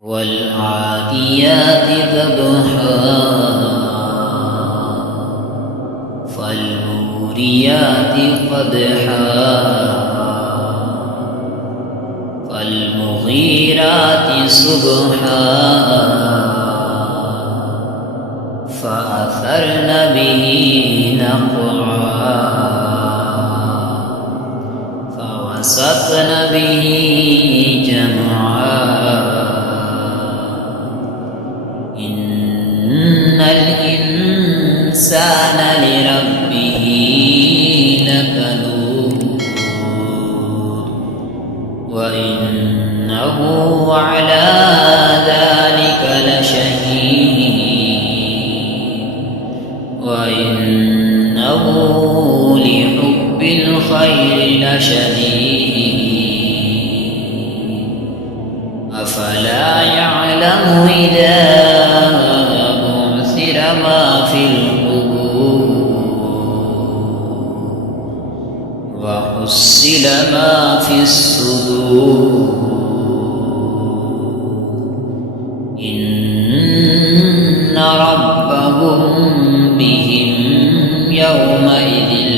والعاديات ضبحا فالموريات قدحا فالمغيرات صبحا فأثرن به نقعا فوسطن به جمعا إن الإنسان لربه لكنود وإنه على ذلك لشهيد وإنه لحب الخير لشديد أفلا يعلم إذا بعثر ما في القبور وحصل ما في الصدور إن ربهم بهم يومئذ